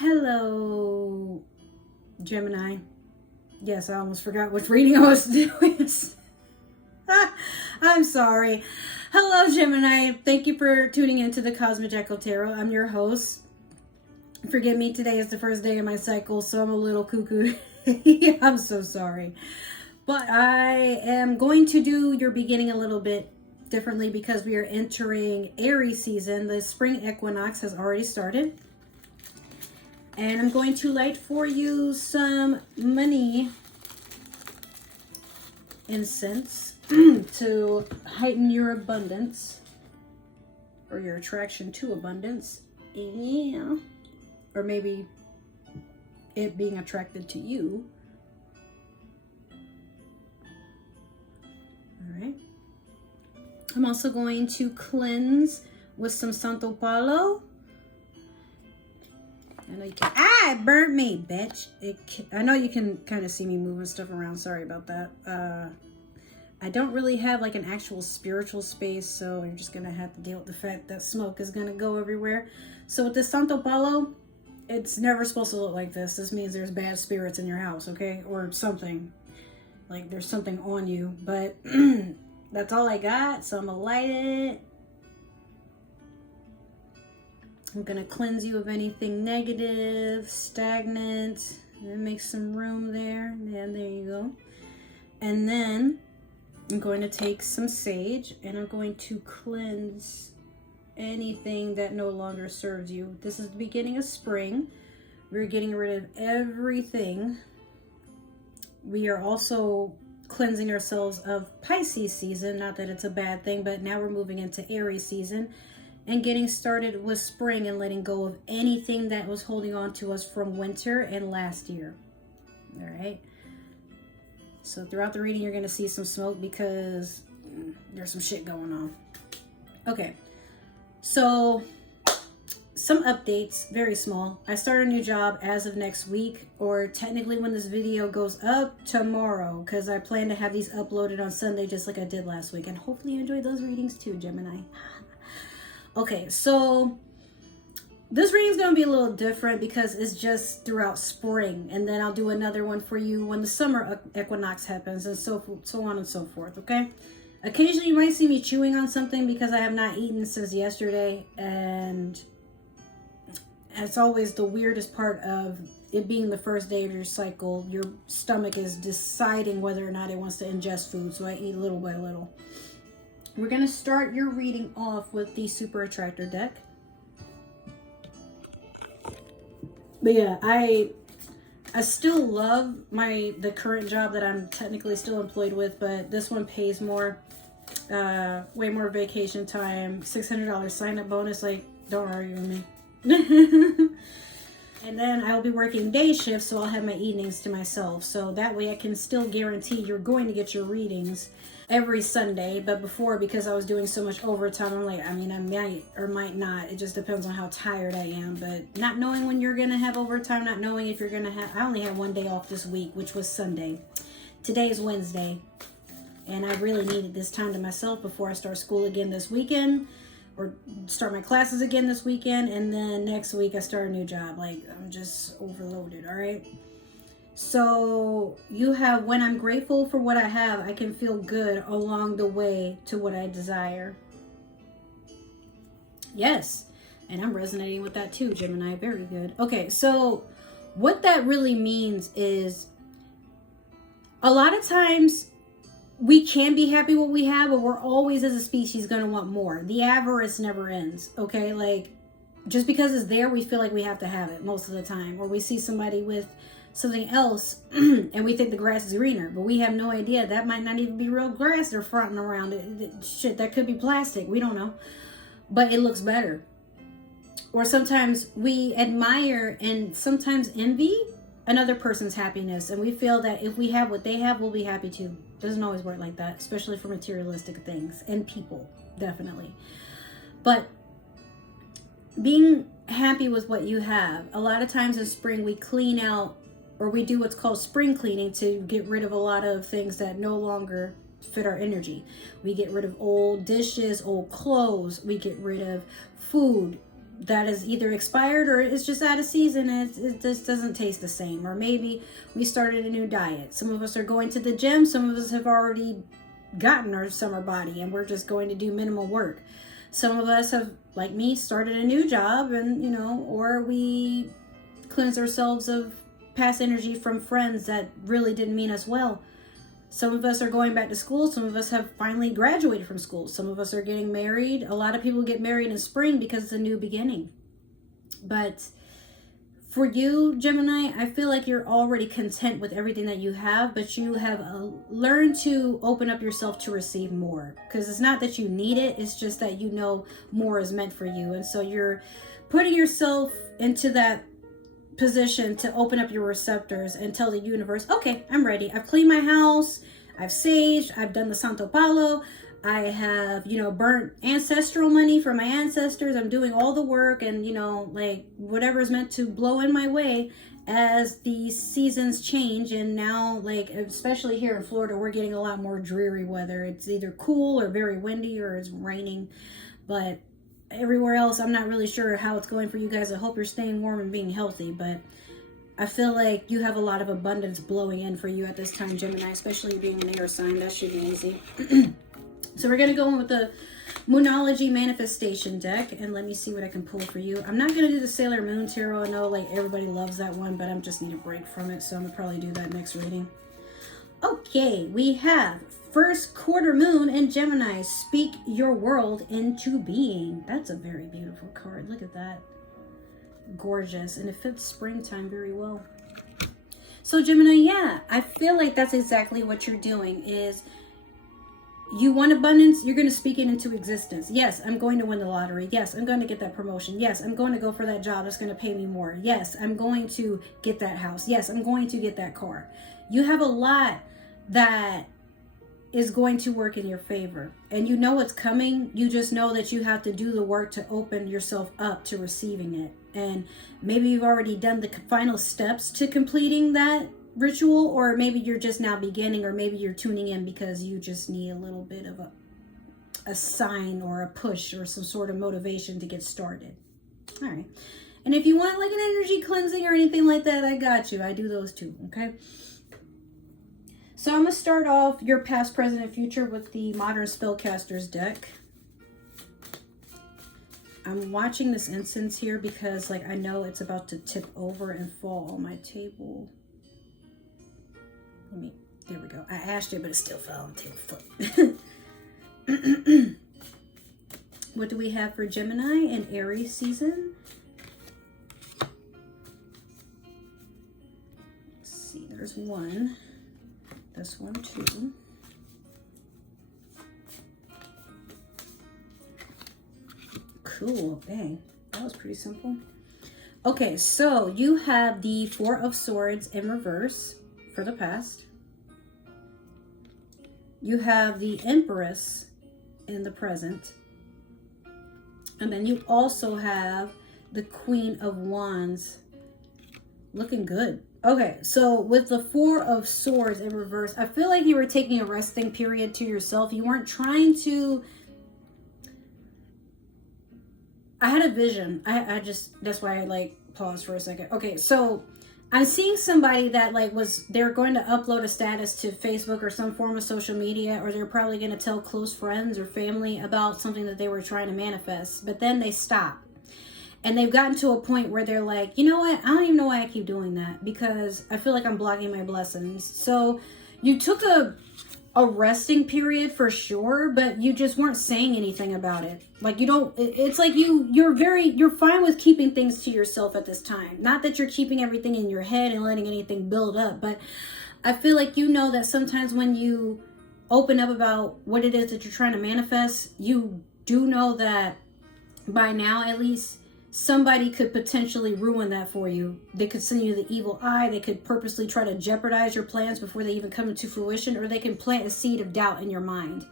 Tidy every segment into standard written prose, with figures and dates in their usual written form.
Hello, Gemini. Yes, I almost forgot which reading I was doing. I'm sorry. Hello, Gemini. Thank you for tuning into the Cosmic Jackal Tarot. I'm your host. Forgive me, today is the first day of my cycle, so I'm a little cuckoo. I'm so sorry. But I am going to do your beginning a little bit differently because we are entering Aries season. The Spring Equinox has already started. And I'm going to light for you some money incense to heighten your abundance or your attraction to abundance. Yeah. Or maybe it being attracted to you. All right. I'm also going to cleanse with some Santo Palo. I know you can. Ah, it burnt me, bitch. I know you can kind of see me moving stuff around. Sorry about that. I don't really have like an actual spiritual space, so you're just gonna have to deal with the fact that smoke is gonna go everywhere. So with this Santo Palo, it's never supposed to look like this. This means there's bad spirits in your house, okay? Or something. Like there's something on you. But that's all I got, so I'm gonna light it. I'm going to cleanse you of anything negative, stagnant, and make some room there. Yeah, there you go. And then I'm going to take some sage and I'm going to cleanse anything that no longer serves you. This is the beginning of spring. We're getting rid of everything. We are also cleansing ourselves of Pisces season. Not that it's a bad thing, but now we're moving into Aries season. And getting started with spring and letting go of anything that was holding on to us from winter and last year. All right. So throughout the reading, you're going to see some smoke because there's some shit going on. Okay. So some updates, very small. I start a new job as of next week, or technically when this video goes up, tomorrow, because I plan to have these uploaded on Sunday just like I did last week. And hopefully you enjoyed those readings too, Gemini. Okay, so this reading is going to be a little different because it's just throughout spring. And then I'll do another one for you when the summer equinox happens and so on and so forth, okay? Occasionally you might see me chewing on something because I have not eaten since yesterday. And it's always the weirdest part of it being the first day of your cycle. Your stomach is deciding whether or not it wants to ingest food. So I eat little by little. We're going to start your reading off with the Super Attractor deck. But yeah, I still love the current job that I'm technically still employed with, but this one pays more, way more vacation time, $600 sign-up bonus. Like, don't argue with me. And then I'll be working day shifts, so I'll have my evenings to myself. So that way I can still guarantee you're going to get your readings every Sunday. But before, because I was doing so much overtime, I'm like, I might or might not. It just depends on how tired I am. But not knowing when you're going to have overtime, not knowing if you're going to have... I only had one day off this week, which was Sunday. Today is Wednesday. And I really needed this time to myself before I start school again this weekend. Or start my classes again this weekend. And then next week I start a new job. Like, I'm just overloaded, all right? So you have, when I'm grateful for what I have, I can feel good along the way to what I desire. Yes. And I'm resonating with that too, Gemini. Very good. Okay, so what that really means is a lot of times we can be happy with what we have, but we're always as a species going to want more. The avarice never ends, okay? Like, just because it's there, we feel like we have to have it most of the time. Or we see somebody with something else and we think the grass is greener, but we have no idea. That might not even be real grass they're fronting around. Shit, that could be plastic. We don't know. But it looks better. Or sometimes we admire and sometimes envy another person's happiness, and we feel that if we have what they have, we'll be happy too. Doesn't always work like that, especially for materialistic things and people, definitely. But being happy with what you have, a lot of times in spring we clean out, or we do what's called spring cleaning to get rid of a lot of things that no longer fit our energy. We get rid of old dishes, old clothes, we get rid of food, that is either expired or it's just out of season and it just doesn't taste the same. Or maybe we started a new diet. Some of us are going to the gym. Some of us have already gotten our summer body and we're just going to do minimal work. Some of us have, like me, started a new job and, you know, or we cleanse ourselves of past energy from friends that really didn't mean us well. Some of us are going back to school. Some of us have finally graduated from school. Some of us are getting married. A lot of people get married in spring because it's a new beginning. But for you, Gemini, I feel like you're already content with everything that you have, but you have learned to open up yourself to receive more. Because it's not that you need it, it's just that you know more is meant for you. And so you're putting yourself into that position to open up your receptors and tell the universe, okay, I'm ready. I've cleaned my house, I've saged, I've done the Santo Palo, I have, you know, burnt ancestral money for my ancestors. I'm doing all the work and, you know, like whatever is meant to blow in my way as the seasons change. And now, like, especially here in Florida, we're getting a lot more dreary weather. It's either cool or very windy or it's raining. But everywhere else, I'm not really sure how it's going for you guys. I hope you're staying warm and being healthy, but I feel like you have a lot of abundance blowing in for you at this time, Gemini, especially being an air sign. That should be easy. So we're going to go in with the Moonology Manifestation deck, and let me see what I can pull for you. I'm not going to do the Sailor Moon Tarot. I know, like, everybody loves that one, but I just need a break from it, so I'm going to probably do that next reading. Okay, we have first quarter moon in Gemini. Speak your world into being. That's a very beautiful card. Look at that. Gorgeous. And it fits springtime very well. So Gemini, yeah, I feel like that's exactly what you're doing is you want abundance, you're going to speak it into existence. Yes, I'm going to win the lottery. Yes, I'm going to get that promotion. Yes, I'm going to go for that job that's going to pay me more. Yes, I'm going to get that house. Yes, I'm going to get that car. You have a lot that is going to work in your favor. And you know it's coming. You just know that you have to do the work to open yourself up to receiving it. And maybe you've already done the final steps to completing that ritual, or maybe you're just now beginning, or maybe you're tuning in because you just need a little bit of a sign or a push or some sort of motivation to get started. All right. And if you want like an energy cleansing or anything like that, I got you. I do those too. Okay. So I'm going to start off your past, present, and future with the Modern Spellcasters deck. I'm watching this incense here because, like, I know it's about to tip over and fall on my table. There we go. I ashed it, but it still fell on the table. What do we have for Gemini and Aries season? Let's see, there's one. This one too. Cool. Dang, that was pretty simple. Okay, so you have the Four of Swords in reverse for the past. You have the Empress in the present. And then you also have the Queen of Wands. Looking good. Okay, so with the Four of Swords in reverse, I feel like you were taking a resting period to yourself. You weren't trying to... I had a vision. I just, that's why I like paused for a second. Okay, so I'm seeing somebody that like they're going to upload a status to Facebook or some form of social media, or they're probably going to tell close friends or family about something that they were trying to manifest, but then they stop. And they've gotten to a point where they're like, you know what? I don't even know why I keep doing that because I feel like I'm blocking my blessings. So you took a resting period for sure, but you just weren't saying anything about it. Like you don't, it's like you're fine with keeping things to yourself at this time. Not that you're keeping everything in your head and letting anything build up, but I feel like you know that sometimes when you open up about what it is that you're trying to manifest, you do know that by now at least somebody could potentially ruin that for you. They could send you the evil eye. They could purposely try to jeopardize your plans before they even come into fruition, or they can plant a seed of doubt in your mind.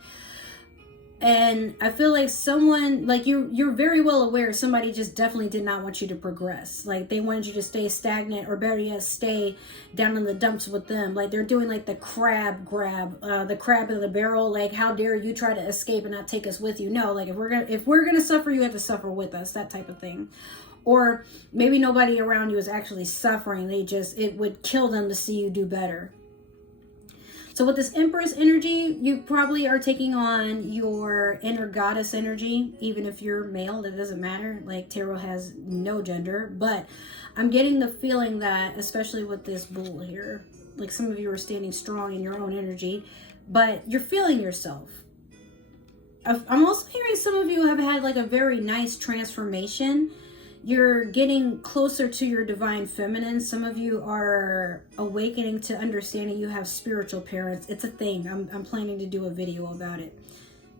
And I feel like someone, like you're very well aware somebody just definitely did not want you to progress. Like they wanted you to stay stagnant, or better yet, stay down in the dumps with them. Like they're doing like the crab grab, the crab in the barrel. Like, how dare you try to escape and not take us with you? No, like if we're gonna suffer, you have to suffer with us. That type of thing. Or maybe nobody around you is actually suffering. It would kill them to see you do better. So with this Empress energy, you probably are taking on your inner goddess energy. Even if you're male, that doesn't matter. Like, tarot has no gender. But I'm getting the feeling that, especially with this bull here, like some of you are standing strong in your own energy, but you're feeling yourself. I'm also hearing some of you have had like a very nice transformation. You're getting closer to your divine feminine. Some of you are awakening to understanding you have spiritual parents. It's a thing. I'm planning to do a video about it.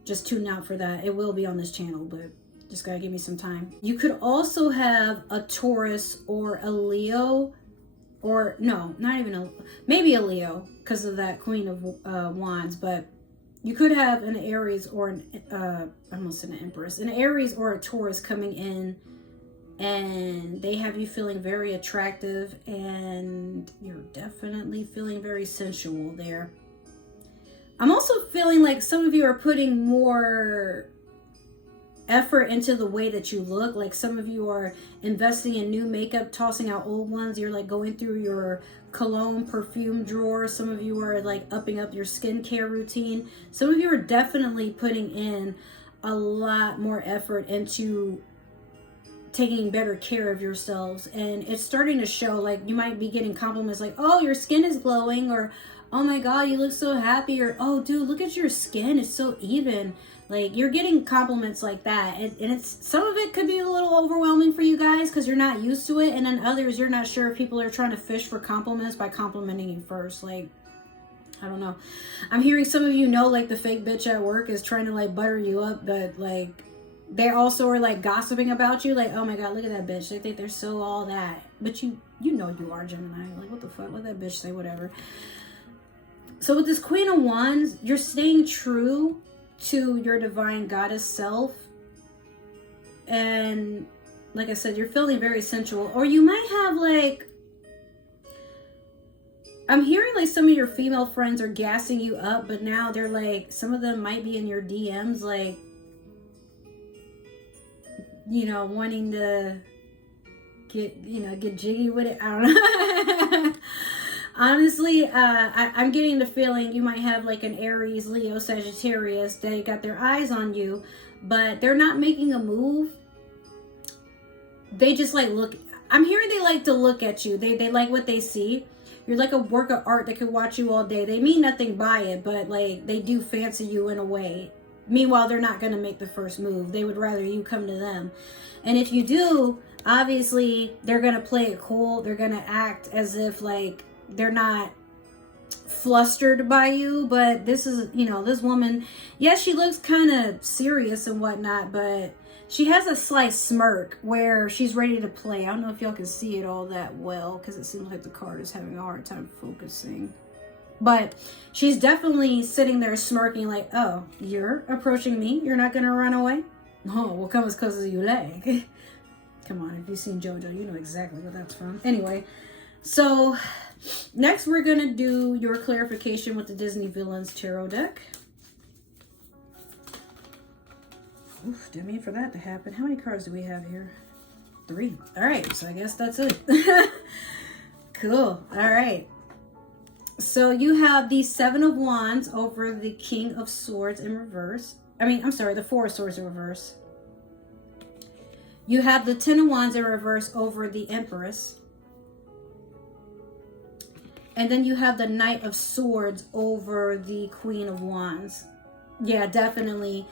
Just tune out for that. It will be on this channel, but just gotta give me some time. You could also have a Taurus or a Leo, or no, not even maybe a Leo because of that Queen of Wands, but you could have an Aries or I almost said an Empress, an Aries or a Taurus coming in, and they have you feeling very attractive, and you're definitely feeling very sensual there. I'm also feeling like some of you are putting more effort into the way that you look. Like some of you are investing in new makeup, tossing out old ones. You're like going through your cologne perfume drawer. Some of you are like upping up your skincare routine. Some of you are definitely putting in a lot more effort into taking better care of yourselves, and it's starting to show. Like you might be getting compliments like, oh, your skin is glowing, or oh my god, you look so happy, or oh dude, look at your skin, it's so even. Like you're getting compliments like that, and it's, some of it could be a little overwhelming for you guys because you're not used to it, and then others you're not sure if people are trying to fish for compliments by complimenting you first. Like, I don't know, I'm hearing some of you know like the fake bitch at work is trying to like butter you up, but like they also are like gossiping about you, like, oh my god, look at that bitch, they think they're so all that, but you know you are Gemini. Like, what the fuck, let that bitch say whatever. So with this Queen of Wands, you're staying true to your divine goddess self, and like I said, you're feeling very sensual. Or you might have like, I'm hearing like some of your female friends are gassing you up, but now they're like, some of them might be in your DMs, like, you know, wanting to get jiggy with it. I don't know. Honestly, I'm getting the feeling you might have like an Aries, Leo, Sagittarius. They got their eyes on you, but they're not making a move. They just like look. I'm hearing they like to look at you. They like what they see. You're like a work of art that could watch you all day. They mean nothing by it, but like they do fancy you in a way. Meanwhile, they're not going to make the first move. They would rather you come to them. And if you do, obviously, they're going to play it cool. They're going to act as if like they're not flustered by you. But this is, you know, this woman, yes, she looks kind of serious and whatnot, but she has a slight smirk where she's ready to play. I don't know if y'all can see it all that well because it seems like the card is having a hard time focusing. But she's definitely sitting there smirking like, oh, you're approaching me? You're not going to run away? Oh, well, come as close as you like. Come on, if you've seen JoJo, you know exactly where that's from. Anyway, so next we're going to do your clarification with the Disney Villains Tarot deck. Oof, didn't mean for that to happen. How many cards do we have here? 3. All right, so I guess that's it. Cool. All right. So you have the 7 of Wands over the King of Swords in reverse. The 4 of Swords in reverse. You have the 10 of Wands in reverse over the Empress. And then you have the Knight of Swords over the Queen of Wands. Yeah, definitely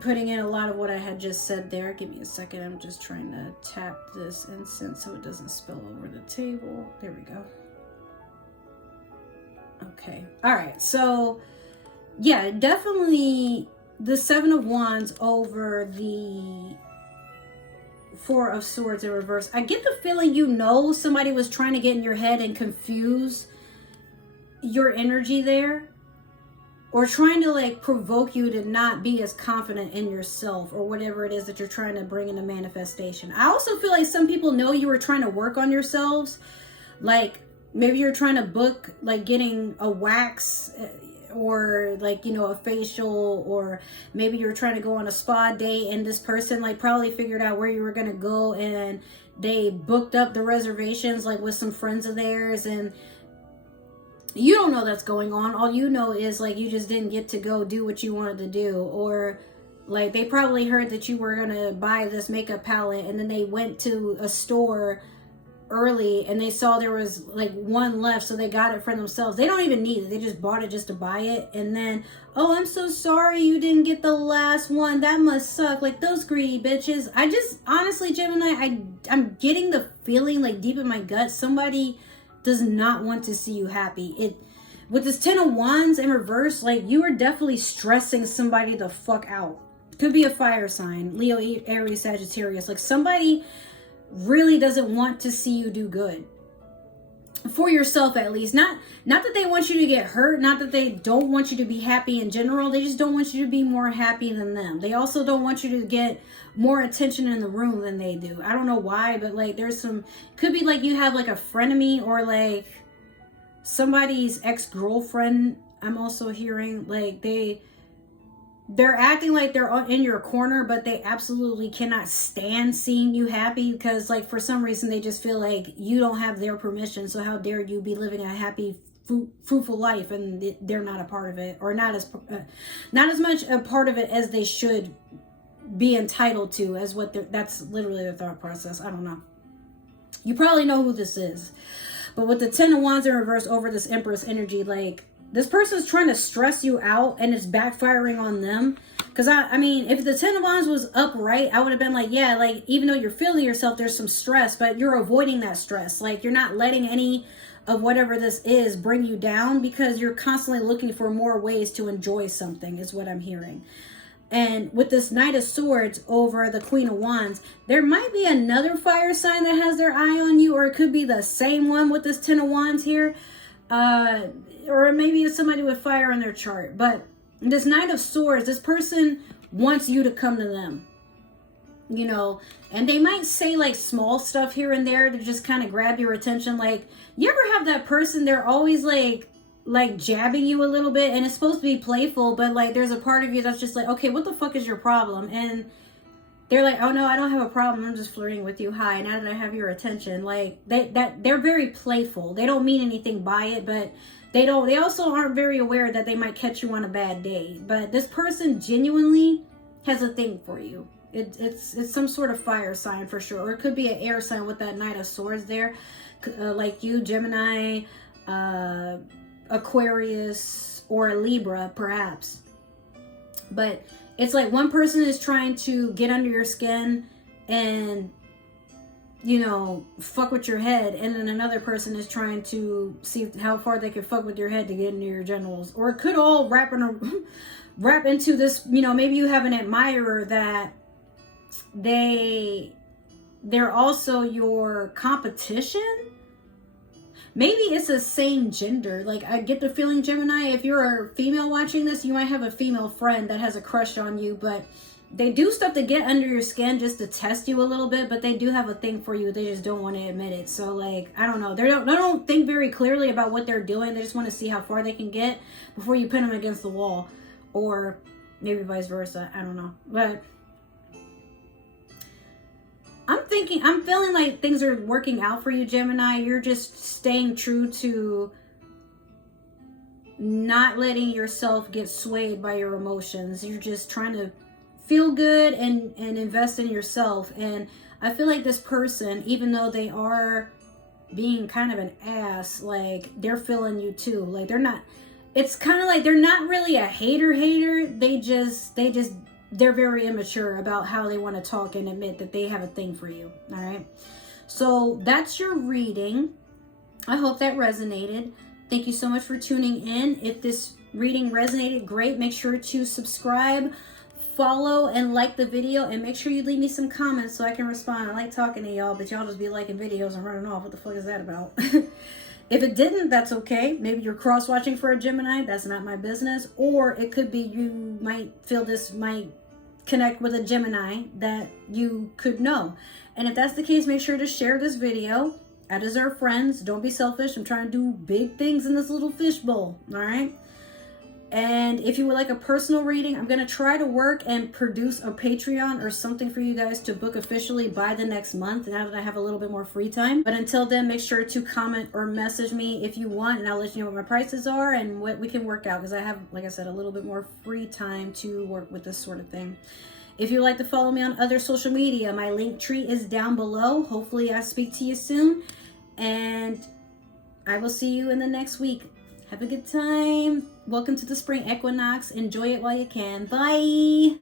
putting in a lot of what I had just said there. Give me a second. I'm just trying to tap this incense so it doesn't spill over the table. There we go. Okay. All right. So, yeah, definitely the 7 of Wands over the 4 of Swords in reverse. I get the feeling, you know, somebody was trying to get in your head and confuse your energy there. or trying to like provoke you to not be as confident in yourself or whatever it is that you're trying to bring into manifestation. I also feel like some people know you were trying to work on yourselves. Like maybe you're trying to book like getting a wax or like, you know, a facial, or maybe you're trying to go on a spa date and this person like probably figured out where you were going to go and they booked up the reservations like with some friends of theirs, and you don't know that's going on. All you know is like you just didn't get to go do what you wanted to do, or like they probably heard that you were going to buy this makeup palette and then they went to a store early and they saw there was like one left, so they got it for themselves. They don't even need it, they just bought it just to buy it, and then, oh, I'm so sorry you didn't get the last one, that must suck. Like those greedy bitches. I just honestly, Gemini, I'm getting the feeling like deep in my gut somebody does not want to see you happy. With this 10 of Wands in reverse, like you are definitely stressing somebody the fuck out. Could be a fire sign, Leo, Aries, Sagittarius. Like somebody really doesn't want to see you do good for yourself, at least. Not that they want you to get hurt, not that they don't want you to be happy in general, they just don't want you to be more happy than them. They also don't want you to get more attention in the room than they do. I don't know why, but like there's some, could be like you have like a frenemy or like somebody's ex-girlfriend. I'm also hearing like they're acting like they're in your corner, but they absolutely cannot stand seeing you happy because like for some reason they just feel like you don't have their permission. So how dare you be living a happy, fruitful life and they're not a part of it, or not as much a part of it as they should be entitled to, as what that's literally their thought process. I don't know. You probably know who this is. But with the 10 of Wands in reverse over this Empress energy, like this person's trying to stress you out and it's backfiring on them. Because I mean, if the 10 of Wands was upright, I would have been like, yeah, like even though you're feeling yourself, there's some stress, but you're avoiding that stress. Like you're not letting any of whatever this is bring you down because you're constantly looking for more ways to enjoy something, is what I'm hearing. And with this Knight of Swords over the Queen of Wands, there might be another fire sign that has their eye on you, or it could be the same one with this 10 of Wands here. Or maybe it's somebody with fire in their chart. But this Knight of Swords, this person wants you to come to them. You know, and they might say like small stuff here and there to just kind of grab your attention. Like, you ever have that person, they're always like jabbing you a little bit, and it's supposed to be playful, but like there's a part of you that's just like, okay, what the fuck is your problem? And they're like, oh no, I don't have a problem, I'm just flirting with you. Hi, now that I have your attention. Like they're very playful. They don't mean anything by it, but they also aren't very aware that they might catch you on a bad day. But this person genuinely has a thing for you. It's some sort of fire sign for sure, or it could be an air sign with that Knight of Swords there, like you, Gemini, Aquarius, or a Libra perhaps. But it's like one person is trying to get under your skin and, you know, fuck with your head, and then another person is trying to see how far they can fuck with your head to get into your genitals. Or it could all wrap into this, you know, maybe you have an admirer that they're also your competition. Maybe it's the same gender. Like, I get the feeling, Gemini, if you're a female watching this, you might have a female friend that has a crush on you, but they do stuff to get under your skin just to test you a little bit, but they do have a thing for you. They just don't want to admit it. So, like, I don't know. They don't think very clearly about what they're doing. They just want to see how far they can get before you pin them against the wall. Or maybe vice versa. I don't know. But I'm feeling like things are working out for you, Gemini. You're just staying true to not letting yourself get swayed by your emotions. You're just trying to feel good and invest in yourself. And I feel like this person, even though they are being kind of an ass, like they're feeling you too. Like it's kind of like they're not really a hater. They're very immature about how they want to talk and admit that they have a thing for you. All right. So that's your reading. I hope that resonated. Thank you so much for tuning in. If this reading resonated, great. Make sure to subscribe, follow, and like the video. And make sure you leave me some comments so I can respond. I like talking to y'all, but y'all just be liking videos and running off. What the fuck is that about? If it didn't, that's okay. Maybe you're cross-watching for a Gemini. That's not my business. Or it could be you might feel this might connect with a Gemini that you could know. And if that's the case, make sure to share this video. I deserve friends. Don't be selfish. I'm trying to do big things in this little fishbowl. All right. And if you would like a personal reading, I'm going to try to work and produce a Patreon or something for you guys to book officially by the next month, now that I have a little bit more free time. But until then, make sure to comment or message me if you want, and I'll let you know what my prices are and what we can work out, because I have, like I said, a little bit more free time to work with this sort of thing. If you'd like to follow me on other social media, my link tree is down below. Hopefully I speak to you soon, and I will see you in the next week. Have a good time. Welcome to the Spring Equinox. Enjoy it while you can. Bye.